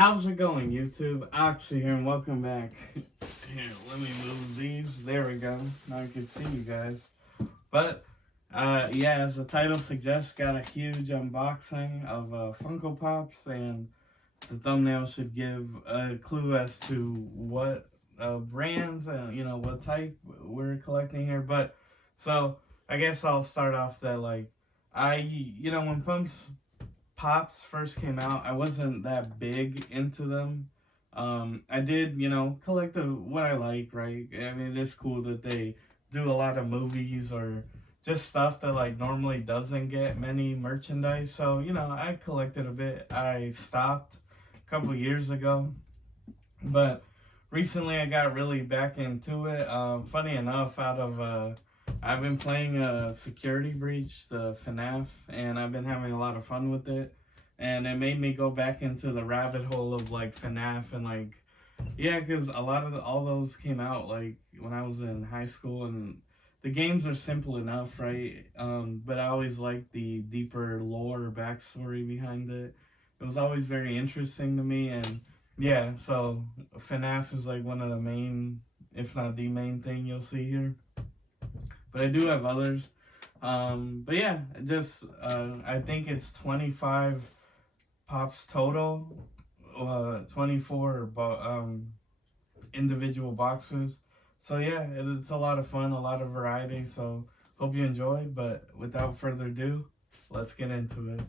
How's it going, YouTube? Oxy here, and welcome back. Here, let me move these. There we go. Now I can see you guys. But, yeah, as the title suggests, got a huge unboxing of Funko Pops, and the thumbnail should give a clue as to what brands and, what type we're collecting here. But, so, I guess I'll start off that, like, when Pops first came out, I wasn't that big into them. I did, collect what I like, right? I mean, it is cool that they do a lot of movies or just stuff that, like, normally doesn't get many merchandise. So, I collected a bit. I stopped a couple years ago, but recently I got really back into it. Funny enough, I've been playing Security Breach, the Fnaf, and I've been having a lot of fun with it. And it made me go back into the rabbit hole of, like, Fnaf and, like, yeah, because a lot of all those came out, like, when I was in high school, and the games are simple enough, right? But I always liked the deeper lore or backstory behind it. It was always very interesting to me, and yeah, so Fnaf is, like, one of the main, if not the main thing you'll see here. But I do have others. But yeah, just I think it's 25 Pops total, 24 individual boxes. So yeah, it's a lot of fun, a lot of variety. So hope you enjoy. But without further ado, let's get into it.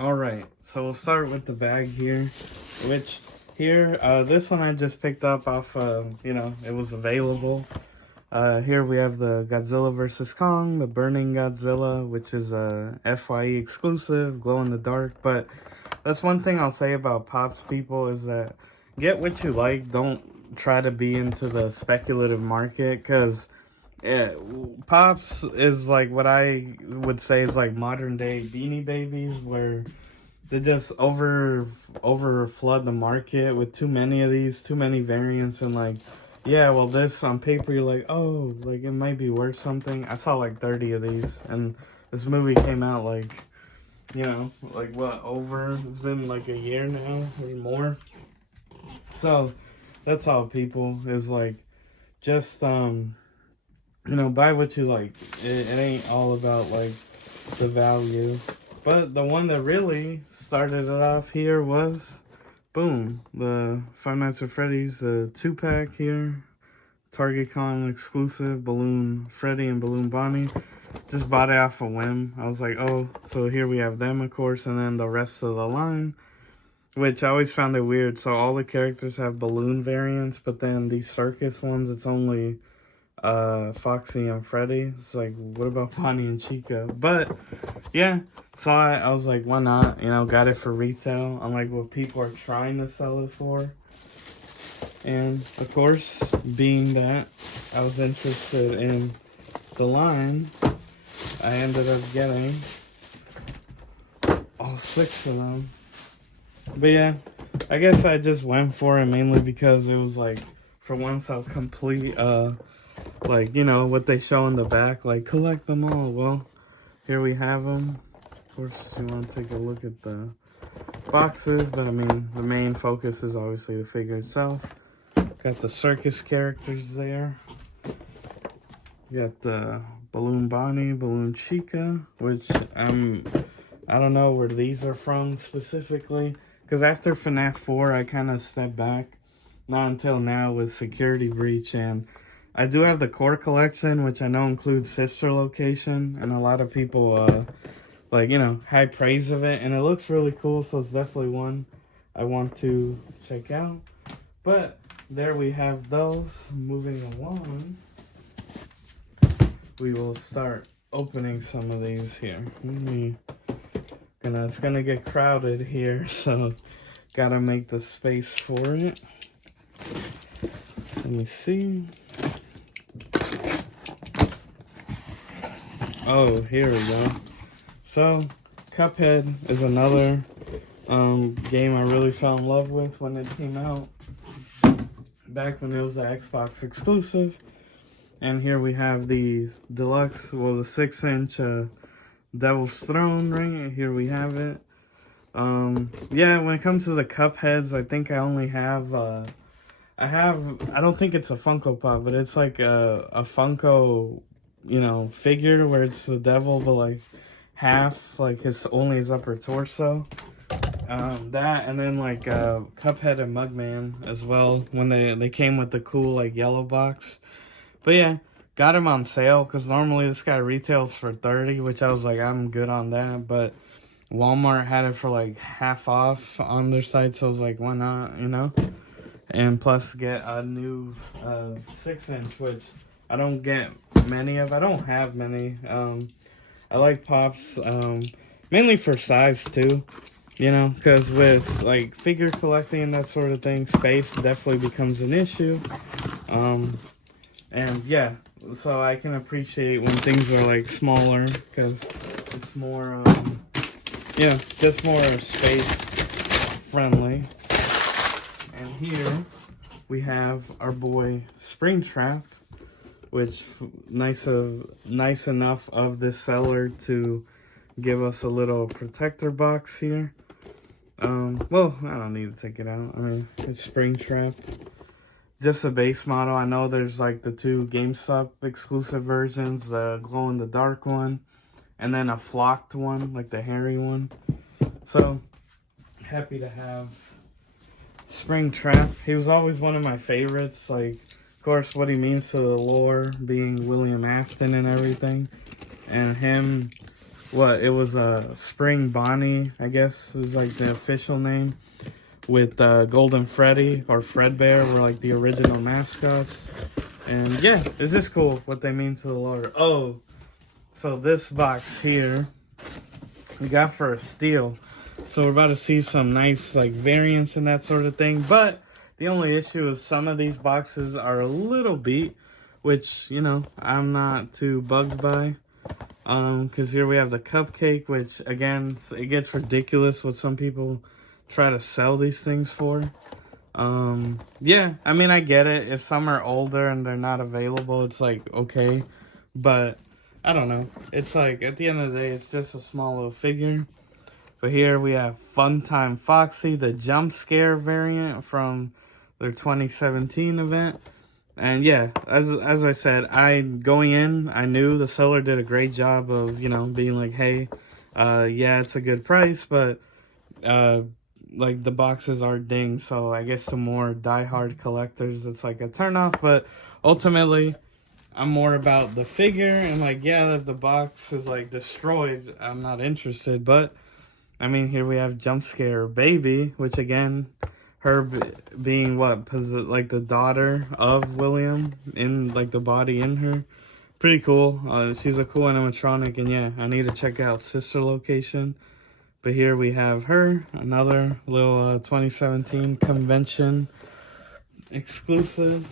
All right, so we'll start with the bag here, which here, this one I just picked up off, it was available. Here we have the Godzilla vs. Kong, the Burning Godzilla, which is a FYE exclusive, glow in the dark. But that's one thing I'll say about Pops, people, is that get what you like. Don't try to be into the speculative market, because Pops is like what I would say is like modern day Beanie Babies, where they just over flood the market with too many of these, too many variants, and like, yeah, well, this on paper, you're like, oh, like, it might be worth something. I saw like 30 of these, and this movie came out like, like what, it's been like a year now or more. So that's all, people, is like, just, buy what you like. It ain't all about like the value. But the one that really started it off here was, boom, the Five Nights at Freddy's 2-pack here. Target Con exclusive, Balloon Freddy and Balloon Bonnie. Just bought it off a whim. I was like, oh, so here we have them, of course, and then the rest of the line, which I always found it weird. So all the characters have balloon variants, but then these circus ones, it's only Foxy and Freddy. It's like, what about Bonnie and Chica? But yeah, so I was like, why not? Got it for retail, unlike what people are trying to sell it for. And of course, being that I was interested in the line, I ended up getting all 6 of them. But yeah, I guess I just went for it mainly because it was like, for once, a complete like, what they show in the back, like, collect them all. Well, here we have them. Of course, you want to take a look at the boxes, but I mean, the main focus is obviously the figure itself. Got the circus characters there. You got the Balloon Bonnie, Balloon Chica, which I don't know where these are from specifically, because after FNAF 4, I kind of stepped back. Not until now with Security Breach, and I do have the core collection, which I know includes Sister Location, and a lot of people, high praise of it, and it looks really cool, so it's definitely one I want to check out. But there we have those. Moving along, we will start opening some of these here. It's gonna get crowded here, so gotta make the space for it. Let me see. Oh, here we go. So, Cuphead is another game I really fell in love with when it came out, back when it was the Xbox exclusive. And here we have the deluxe, well, the 6-inch Devil's Throne ring. Here we have it. Yeah, when it comes to the Cupheads, I think I only have, I don't think it's a Funko Pop, but it's like a Funko, figure where it's the devil, but like half, like only his upper torso. That, and then like Cuphead and Mugman as well, when they came with the cool like yellow box. But yeah, got him on sale because normally this guy retails for 30, which I was like, I'm good on that. But Walmart had it for like half off on their site, so I was like, why not, And plus get a new 6-inch, which I don't get many of. I don't have many. I like Pops, mainly for size too, because with like figure collecting and that sort of thing, space definitely becomes an issue. And yeah, so I can appreciate when things are like smaller because it's more, just more space friendly. And here we have our boy Springtrap, which nice enough of this seller to give us a little protector box here. Well, I don't need to take it out. I mean, it's Springtrap. Just the base model. I know there's like the 2 GameStop exclusive versions, the glow-in-the-dark one, and then a flocked one, like the hairy one. So, happy to have Springtrap. He was always one of my favorites. Like, of course, what he means to the lore, being William Afton and everything. And him, it was a Spring Bonnie, I guess, was like the official name. With Golden Freddy or Fredbear were like the original mascots. And yeah, it's just cool what they mean to the lore. Oh, so this box here we got for a steal. So we're about to see some nice like variants and that sort of thing. But the only issue is some of these boxes are a little beat, which, I'm not too bugged by. Because here we have the cupcake, which again, it gets ridiculous what some people try to sell these things for. Yeah, I mean, I get it. If some are older and they're not available, it's like, okay. But, I don't know. It's like, at the end of the day, it's just a small little figure. But here we have Funtime Foxy, the jump scare variant from their 2017 event. And yeah, as I said, going in, I knew the seller did a great job of, being like, hey, yeah, it's a good price, but like the boxes are dinged, so I guess some more diehard collectors, it's like a turnoff. But ultimately, I'm more about the figure, and like, yeah, if the box is like destroyed, I'm not interested. But I mean, here we have Jump Scare Baby, which again, her being like the daughter of William in like the body in her, pretty cool. She's a cool animatronic, and yeah, I need to check out Sister Location. But here we have her, another little 2017 convention exclusive.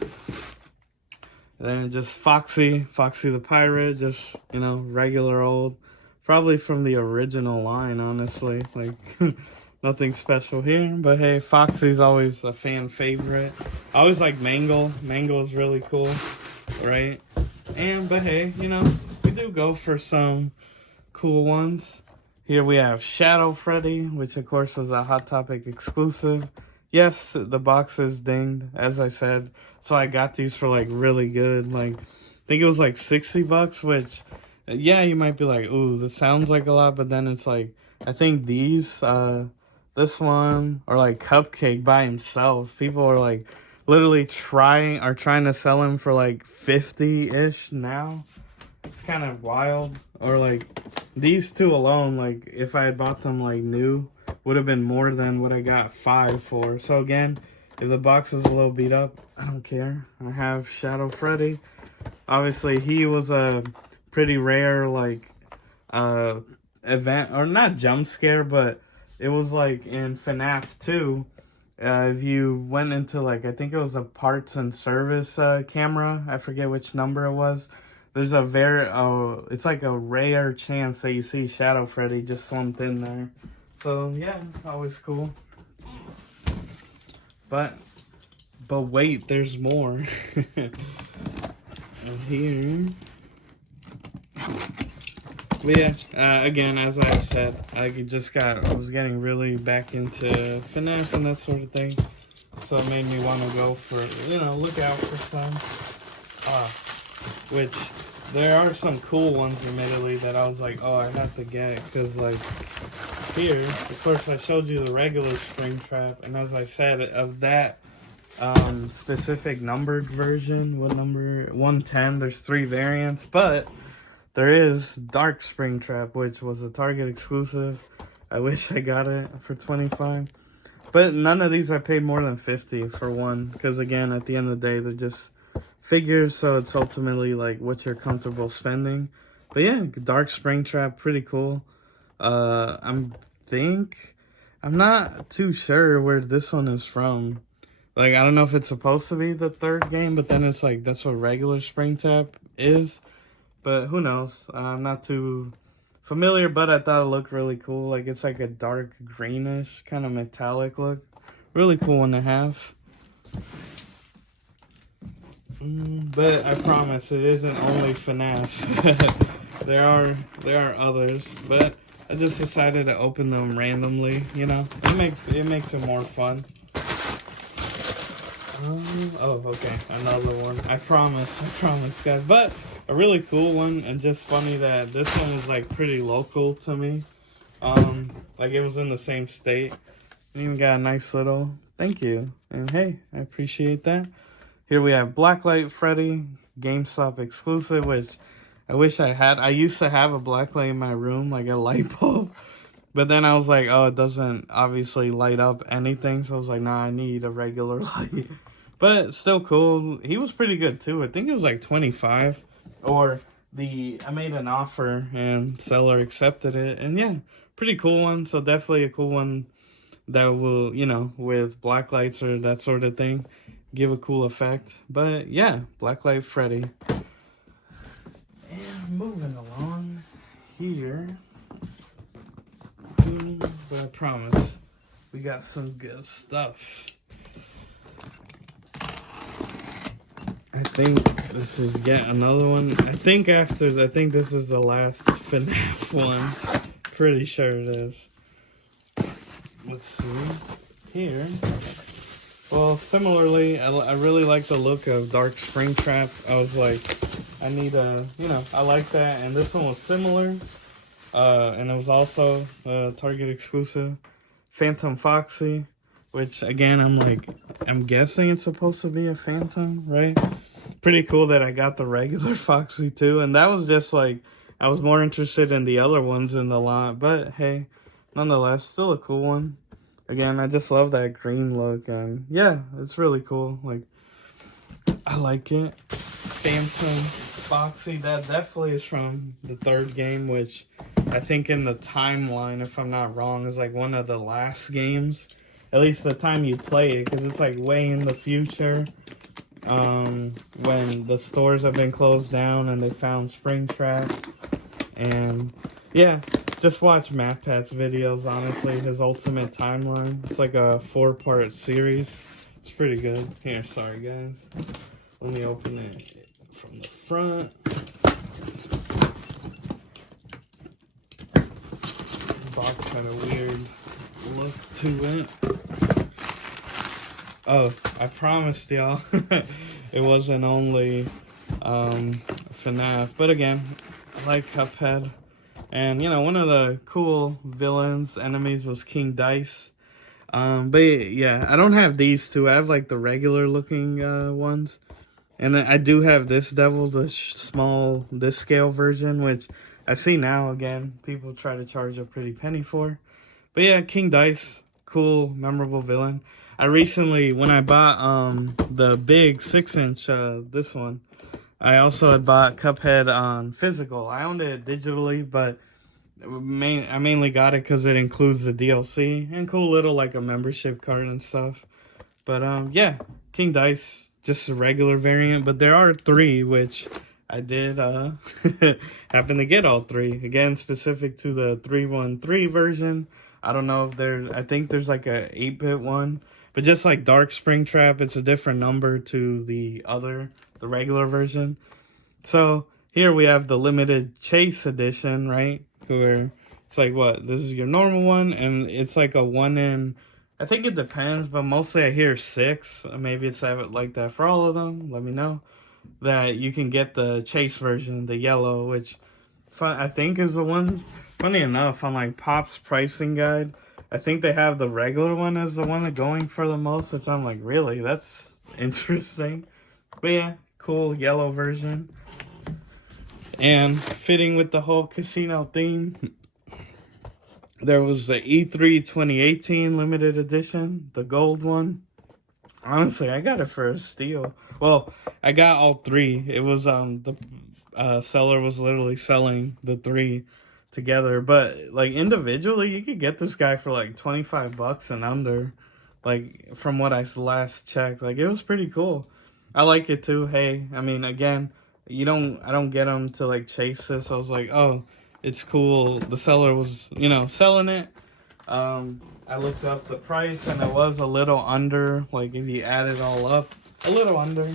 And then just Foxy the pirate, just, regular old. Probably from the original line, honestly. Like, nothing special here. But hey, Foxy's always a fan favorite. I always like Mangle. Mangle is really cool, right? But hey, we do go for some cool ones. Here we have Shadow Freddy, which of course was a Hot Topic exclusive. Yes, the box is dinged, as I said. So I got these for like really good. Like, I think it was like $60, which, yeah, you might be like, ooh, this sounds like a lot. But then it's like, I think these, this one, or like Cupcake by himself, people are like literally trying to sell him for like 50-ish now. It's kind of wild. Or like these two alone, like if I had bought them like new, would have been more than what I got 5 for. So again, if the box is a little beat up, I don't care. I have Shadow Freddy. Obviously, he was a pretty rare like event, or not jump scare, but it was like in Fnaf 2. If you went into like, I think it was a parts and service camera, I forget which number it was. There's a it's like a rare chance that you see Shadow Freddy just slumped in there. So yeah, always cool. But wait, there's more. And here But yeah, again, as I said, I was getting really back into Finesse and that sort of thing. So it made me want to go for, look out for some. Which, there are some cool ones, admittedly, that I was like, oh, I have to get. Because, like, here, of course, I showed you the regular Springtrap. And as I said, of that specific numbered version, what number? 110, there's 3 variants. But there is Dark Springtrap, which was a Target exclusive. I wish I got it for $25. But none of these I paid more than $50 for one. Because again, at the end of the day, they're just figures. So it's ultimately like what you're comfortable spending. But yeah, Dark Springtrap, pretty cool. I'm not too sure where this one is from. Like, I don't know if it's supposed to be the 3rd game. But then it's like, that's what regular Springtrap is. But who knows? I'm not too familiar, but I thought it looked really cool. Like, it's like a dark greenish kind of metallic look. Really cool one to have. But I promise it isn't only Fnaf. there are others, but I just decided to open them randomly. It makes it more fun. Oh, okay, another one. I promise, guys. But a really cool one, and just funny that this one was like pretty local to me. Like it was in the same state. And even got a nice little thank you. And hey, I appreciate that. Here we have Blacklight Freddy, GameStop exclusive, which I wish I had. I used to have a Blacklight in my room, like a light bulb. But then I was like, oh, it doesn't obviously light up anything. So I was like, nah, I need a regular light. But still cool. He was pretty good too. I think it was like 25. Or I made an offer and seller accepted it. And yeah, pretty cool one. So definitely a cool one that will, with black lights or that sort of thing, give a cool effect. But yeah, Blacklight Freddy. And moving along here. But I promise, we got some good stuff. I think this is yet another one. I think this is the last Fnaf one. Pretty sure it is. Let's see. Here. Well, similarly, I really like the look of Dark Springtrap. I was like, I need I like that. And this one was similar. And it was also a Target exclusive. Phantom Foxy. Which, again, I'm guessing it's supposed to be a Phantom, right? Pretty cool that I got the regular Foxy too. And that was just like, I was more interested in the other ones in the lot. But hey, nonetheless, still a cool one. Again, I just love that green look. And yeah, it's really cool. Like, I like it. Phantom Foxy, that definitely is from the 3rd game, which I think in the timeline, if I'm not wrong, is like one of the last games. At least the time you play it, because it's like way in the future. When the stores have been closed down and they found Springtrap. And yeah, just watch MatPat's videos, honestly. His Ultimate Timeline. It's like a 4-part series. It's pretty good. Here, sorry guys. Let me open it from the front. The box had a weird look to it. Oh, I promised y'all it wasn't only Fnaf. But again, I like Cuphead. And, one of the cool enemies was King Dice. But yeah, I don't have these two. I have like the regular looking ones. And I do have this devil, this scale version, which I see now, again, people try to charge a pretty penny for. But yeah, King Dice, cool, memorable villain. I recently, when I bought the big 6-inch, this one, I also had bought Cuphead on physical. I owned it digitally, but I mainly got it because it includes the DLC and cool little like a membership card and stuff. But yeah, King Dice, just a regular variant. But there are 3, which I did happen to get all 3. Again, specific to the 313 version. I don't know if I think there's like a 8-bit one. But just like Dark Springtrap, it's a different number to the regular version. So here we have the limited chase edition, right? Where it's like, what, this is your normal one, and it's like a 1 in, I think it depends, but mostly I hear 6. Maybe it's like that for all of them. Let me know. That you can get the chase version, the yellow, which I think is the one. Funny enough, on like Pop's pricing guide, I think they have the regular one as the one that's going for the most. Which I'm like, really? That's interesting. But yeah, cool yellow version. And fitting with the whole casino theme, there was the E3 2018 limited edition, the gold one. Honestly, I got it for a steal. Well, I got all 3. It was the seller was literally selling the 3 together, but like individually, you could get this guy for like $25 and under. Like from what I last checked, like it was pretty cool. I like it too. Hey, I mean, again, I don't get them to like chase this. I was like, oh, it's cool. The seller was, selling it. I looked up the price and it was a little under, like if you add it all up, a little under.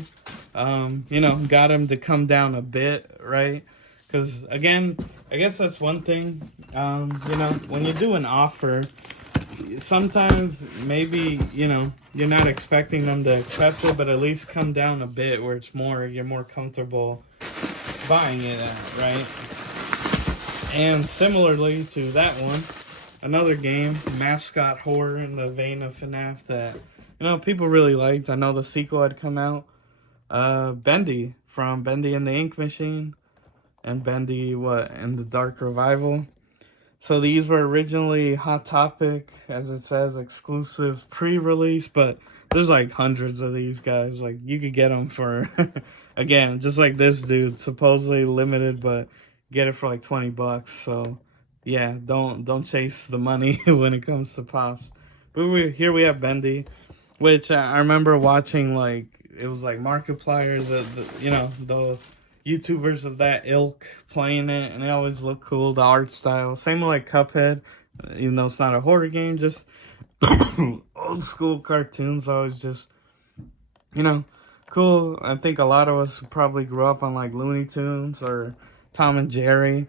Got him to come down a bit, right? Because again, I guess that's one thing. When you do an offer, sometimes maybe, you're not expecting them to accept it, but at least come down a bit where you're more comfortable buying it at, right? And similarly to that one, another game, mascot horror in the vein of Fnaf that, people really liked. I know the sequel had come out. Bendy, from Bendy and the Ink Machine, and Bendy, in the Dark Revival. So these were originally Hot Topic, as it says, exclusive pre-release, but there's like hundreds of these guys. Like, you could get them for, again, just like this dude, supposedly limited, but get it for like $20. So yeah, don't chase the money when it comes to Pops. But here we have Bendy, which I remember watching, like, it was like Markiplier, the YouTubers of that ilk playing it, and they always look cool, the art style. Same with like Cuphead, even though it's not a horror game, just old school cartoons, always just, cool. I think a lot of us probably grew up on like Looney Tunes or Tom and Jerry.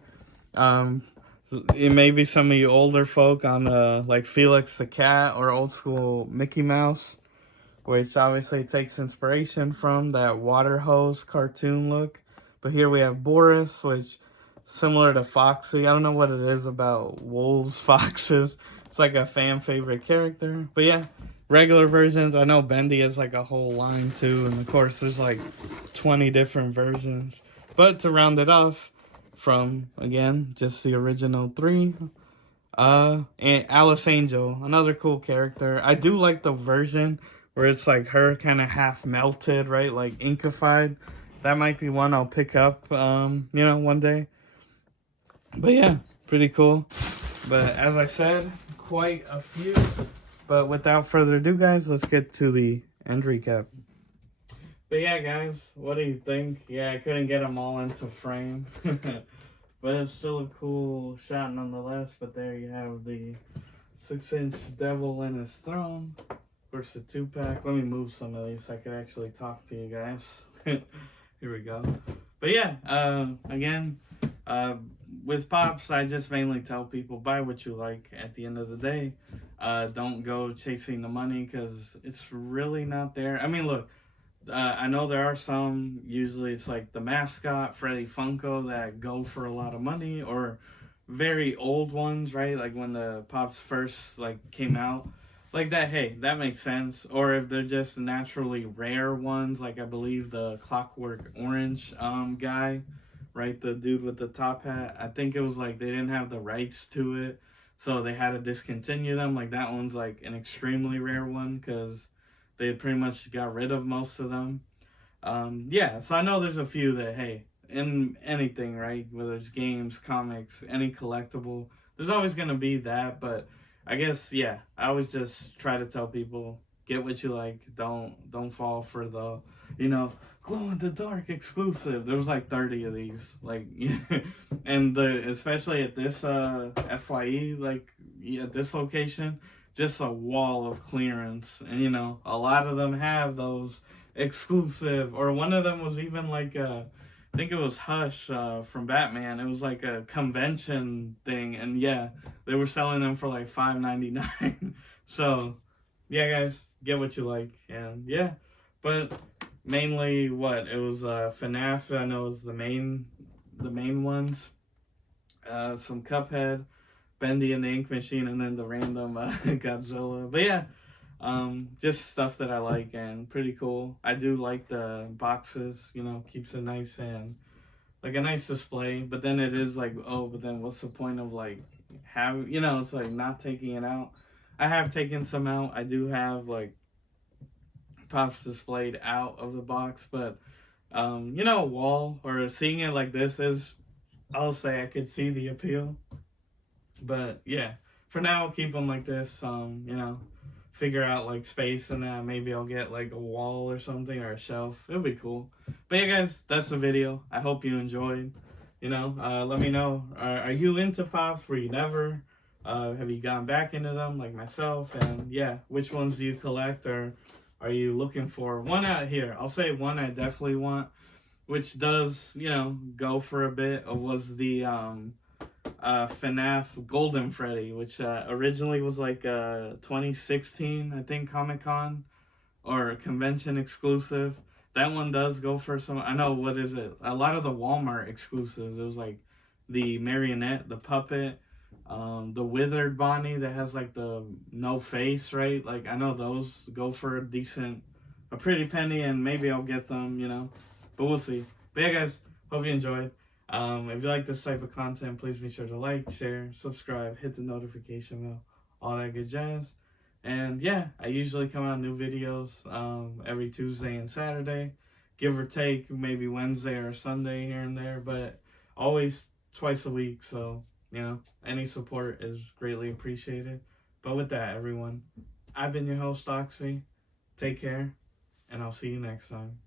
It may be some of you older folk on like Felix the Cat or old school Mickey Mouse, which obviously takes inspiration from that water hose cartoon look. But here we have Boris, which similar to Foxy. I don't know what it is about wolves, foxes. It's like a fan favorite character. But yeah, regular versions. I know Bendy has like a whole line too, and of course there's like 20 different versions. But to round it off, from, again, just the original 3. And Alice Angel, another cool character. I do like the version where it's like her kind of half melted, right? Like inkified. That might be one I'll pick up, one day. But yeah, pretty cool. But as I said, quite a few. But without further ado, guys, let's get to the end recap. But yeah, guys, what do you think? Yeah, I couldn't get them all into frame. But it's still a cool shot nonetheless. But there you have the 6-inch devil in his throne. Of course, the 2-pack. Let me move some of these so I could actually talk to you guys. Here we go. But yeah, again, with Pops, I just mainly tell people, buy what you like at the end of the day. Don't go chasing the money because it's really not there. I mean, look. I know there are some, usually it's like the mascot, Freddy Funko, that go for a lot of money, or very old ones, right? Like when the Pops first came out. Like that, hey, that makes sense. Or if they're just naturally rare ones, like I believe the Clockwork Orange guy, right? The dude with the top hat. I think it was like they didn't have the rights to it, so they had to discontinue them. Like that one's like an extremely rare one because they pretty much got rid of most of them. Yeah, so I know there's a few that, hey, in anything, right? Whether it's games, comics, any collectible, there's always going to be that. But I guess, yeah, I always just try to tell people, get what you like. Don't fall for the, glow-in-the-dark exclusive. There was like 30 of these. Like, and especially at this FYE, like at this location, just a wall of clearance. And, a lot of them have those exclusive, or one of them was even like I think it was Hush from Batman. It was like a convention thing, and yeah, they were selling them for like $5.99. So yeah, guys, get what you like, and yeah, but mainly what it was Fnaf. I know is the main ones. Some Cuphead, Bendy and the Ink Machine, and then the random Godzilla. But yeah, just stuff that I like and pretty cool. I do like the boxes, you know, keeps it nice and like a nice display. But then it is like, oh, but then what's the point of like having, you know, it's like not taking it out. I have taken some out. I do have like Pops displayed out of the box, but you know, a wall or seeing it like this is, I'll say I could see the appeal. But yeah, for now, I'll keep them like this. You know, figure out like space and that. Maybe I'll get like a wall or something or a shelf. It'll be cool. But yeah, guys, that's the video. I hope you enjoyed. You know, let me know. Are you into Pops? Were you never? Have you gone back into them like myself? And yeah, which ones do you collect or are you looking for? One out here. I'll say one I definitely want, which does, you know, go for a bit, was the Fnaf Golden Freddy, which originally was like 2016, I think, Comic Con or convention exclusive. That one does go for some. I know, what is it? A lot of the Walmart exclusives. It was like the marionette, the puppet, the withered Bonnie that has like the no face, right? Like I know those go for a pretty penny, and maybe I'll get them, you know, but we'll see. But yeah, guys, hope you enjoyed. If you like this type of content, please be sure to like, share, subscribe, hit the notification bell, all that good jazz. And yeah, I usually come out new videos every Tuesday and Saturday, give or take, maybe Wednesday or Sunday here and there, but always twice a week. So, you know, any support is greatly appreciated. But with that, everyone, I've been your host, Foxy. Take care, and I'll see you next time.